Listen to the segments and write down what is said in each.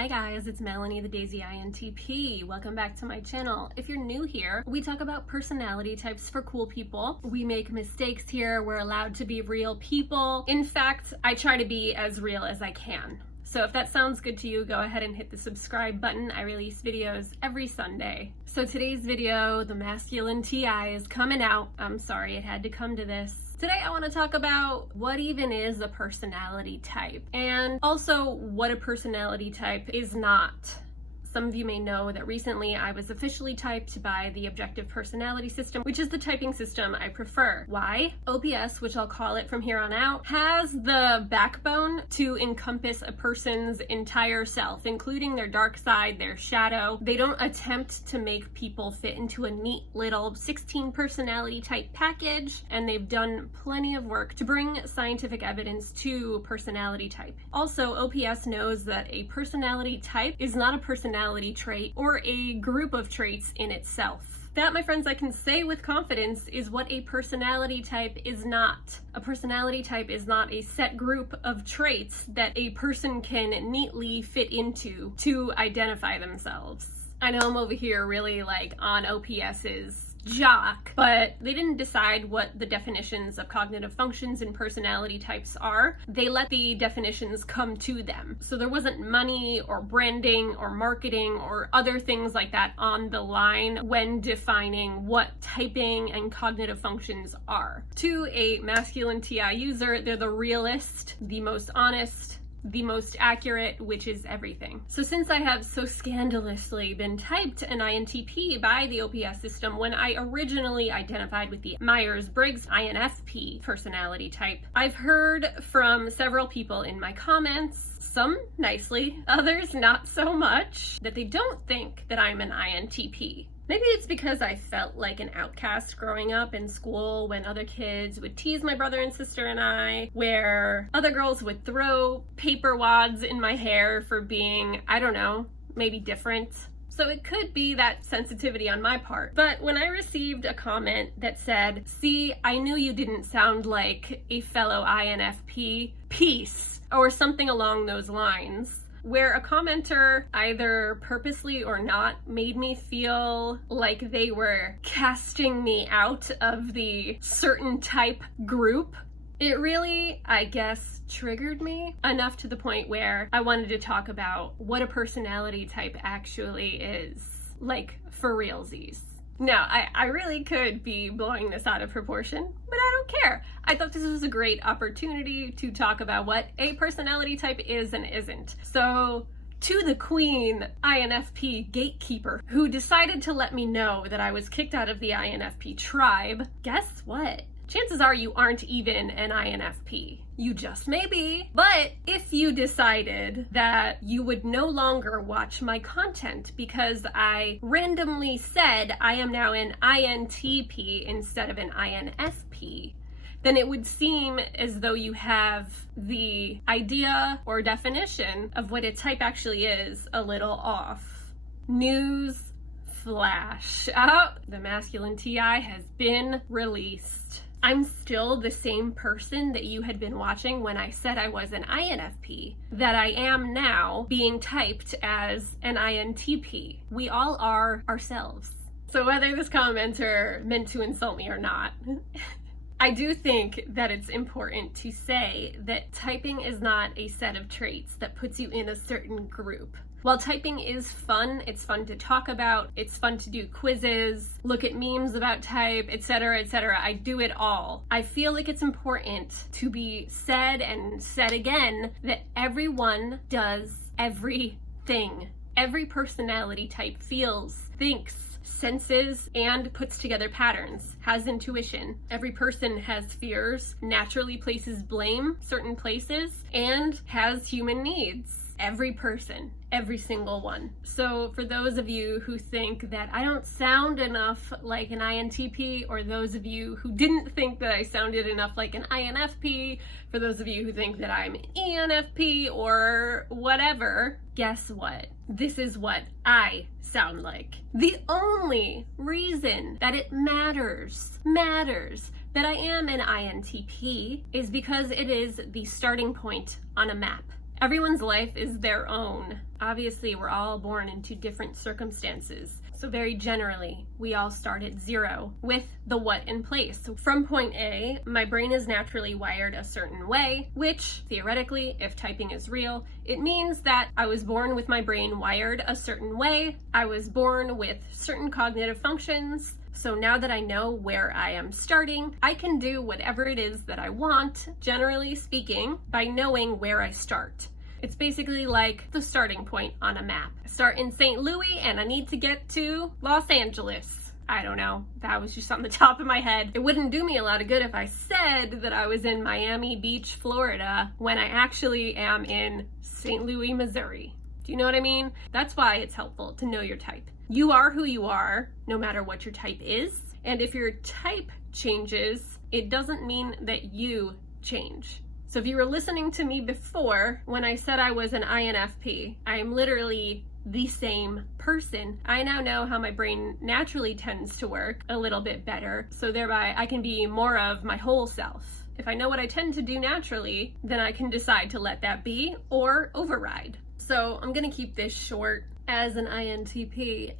Hi guys, it's Melanie the Daisy INTP. Welcome back to my channel. If you're new here, we talk about personality types for cool people. We make mistakes here. We're allowed to be real people. In fact, I try to be as real as I can. So if that sounds good to you, go ahead and hit the subscribe button. I release videos every Sunday. So today's video, the masculine TI, is coming out. I'm sorry it had to come to this. Today I want to talk about what even is a personality type, and also what a personality type is not. Some of you may know that recently I was officially typed by the Objective Personality System, which is the typing system I prefer. Why? OPS, which I'll call it from here on out, has the backbone to encompass a person's entire self, including their dark side, their shadow. They don't attempt to make people fit into a neat little 16 personality type package, and they've done plenty of work to bring scientific evidence to personality type. Also, OPS knows that a personality type is not a personality trait or a group of traits in itself. That, my friends, I can say with confidence is what a personality type is not. A personality type is not a set group of traits that a person can neatly fit into to identify themselves. I know I'm over here really on OPS's jock, but they didn't decide what the definitions of cognitive functions and personality types are. They let the definitions come to them. So there wasn't money or branding or marketing or other things like that on the line when defining what typing and cognitive functions are. To a masculine TI user, they're the realist, the most honest, the most accurate, which is everything. So since I have so scandalously been typed an INTP by the OPS system when I originally identified with the Myers-Briggs INFP personality type, I've heard from several people in my comments, some nicely, others not so much, that they don't think that I'm an INTP. Maybe it's because I felt like an outcast growing up in school when other kids would tease my brother and sister and I, where other girls would throw paper wads in my hair for being, I don't know, maybe different. So it could be that sensitivity on my part. But when I received a comment that said, "See, I knew you didn't sound like a fellow INFP, peace," or something along those lines, where a commenter, either purposely or not, made me feel like they were casting me out of the certain type group, it really, I guess, triggered me enough to the point where I wanted to talk about what a personality type actually is, for realsies. Now, I really could be blowing this out of proportion, but I don't care. I thought this was a great opportunity to talk about what a personality type is and isn't. So, to the queen INFP gatekeeper who decided to let me know that I was kicked out of the INFP tribe, guess what? Chances are you aren't even an INFP. You just may be. But if you decided that you would no longer watch my content because I randomly said I am now an INTP instead of an INFP, then it would seem as though you have the idea or definition of what a type actually is a little off. News flash. Oh, the masculine TI has been released. I'm still the same person that you had been watching when I said I was an INFP, that I am now being typed as an INTP. We all are ourselves. So whether this commenter meant to insult me or not, I do think that it's important to say that typing is not a set of traits that puts you in a certain group. While typing is fun, it's fun to talk about, it's fun to do quizzes, look at memes about type, etc., etc. I do it all. I feel like it's important to be said and said again that everyone does everything. Every personality type feels, thinks, senses, and puts together patterns, has intuition. Every person has fears, naturally places blame certain places, and has human needs. Every person, every single one. So for those of you who think that I don't sound enough like an INTP, or those of you who didn't think that I sounded enough like an INFP, for those of you who think that I'm ENFP or whatever, guess what? This is what I sound like. The only reason that it matters that I am an INTP is because it is the starting point on a map. Everyone's life is their own. Obviously, we're all born into different circumstances. So very generally, we all start at 0 with the what in place. So from point A, my brain is naturally wired a certain way, which theoretically, if typing is real, it means that I was born with my brain wired a certain way. I was born with certain cognitive functions. So now that I know where I am starting, I can do whatever it is that I want, generally speaking, by knowing where I start. It's basically like the starting point on a map. I start in St. Louis and I need to get to Los Angeles. I don't know, that was just on the top of my head. It wouldn't do me a lot of good if I said that I was in Miami Beach, Florida, when I actually am in St. Louis, Missouri. Do you know what I mean? That's why it's helpful to know your type. You are who you are, no matter what your type is. And if your type changes, it doesn't mean that you change. So if you were listening to me before, when I said I was an INFP, I am literally the same person. I now know how my brain naturally tends to work a little bit better, so thereby I can be more of my whole self. If I know what I tend to do naturally, then I can decide to let that be or override. So I'm gonna keep this short as an INTP.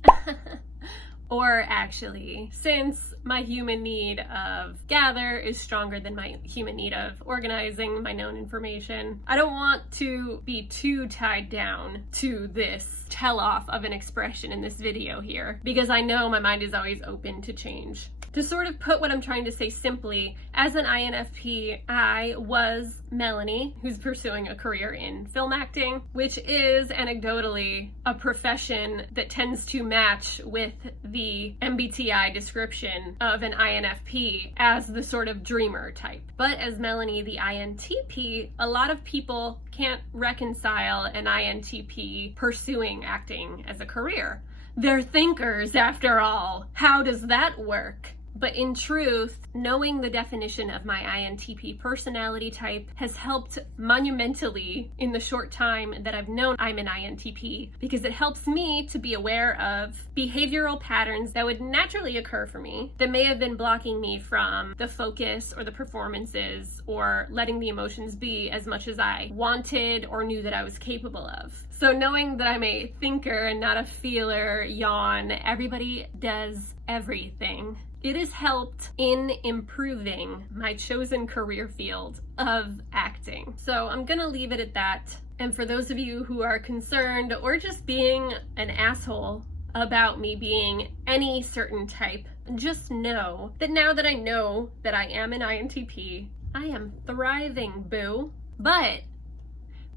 Or actually, since my human need of gather is stronger than my human need of organizing my known information, I don't want to be too tied down to this tell-off of an expression in this video here, because I know my mind is always open to change. To sort of put what I'm trying to say simply, as an INFP, I was Melanie, who's pursuing a career in film acting, which is anecdotally a profession that tends to match with the MBTI description of an INFP as the sort of dreamer type. But as Melanie, the INTP, a lot of people can't reconcile an INTP pursuing acting as a career. They're thinkers, after all. How does that work? But in truth, knowing the definition of my INTP personality type has helped monumentally in the short time that I've known I'm an INTP, because it helps me to be aware of behavioral patterns that would naturally occur for me that may have been blocking me from the focus or the performances or letting the emotions be as much as I wanted or knew that I was capable of. So knowing that I'm a thinker and not a feeler, yawn, everybody does everything, it has helped in improving my chosen career field of acting. So I'm gonna leave it at that. And for those of you who are concerned or just being an asshole about me being any certain type, just know that now that I know that I am an INTP, I am thriving, boo. But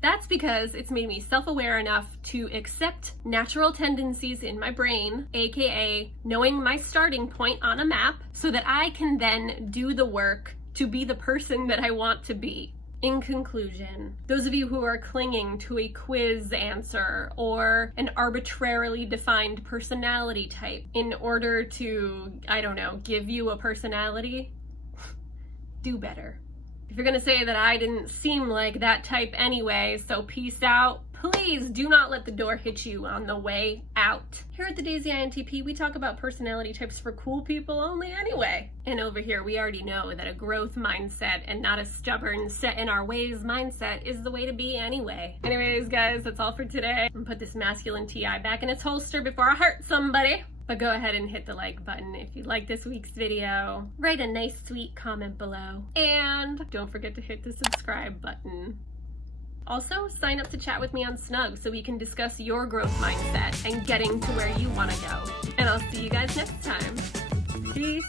that's because it's made me self-aware enough to accept natural tendencies in my brain, aka knowing my starting point on a map, so that I can then do the work to be the person that I want to be. In conclusion, those of you who are clinging to a quiz answer or an arbitrarily defined personality type in order to, I don't know, give you a personality, do better. If you're gonna say that I didn't seem like that type anyway, so peace out, please do not let the door hit you on the way out. Here at the Daisy INTP, we talk about personality types for cool people only anyway. And over here, we already know that a growth mindset and not a stubborn, set in our ways mindset is the way to be anyway. Anyways, guys, that's all for today. I'm gonna put this masculine TI back in its holster before I hurt somebody. But go ahead and hit the like button if you like this week's video. Write a nice, sweet comment below. And don't forget to hit the subscribe button. Also, sign up to chat with me on Snug so we can discuss your growth mindset and getting to where you want to go. And I'll see you guys next time. Peace.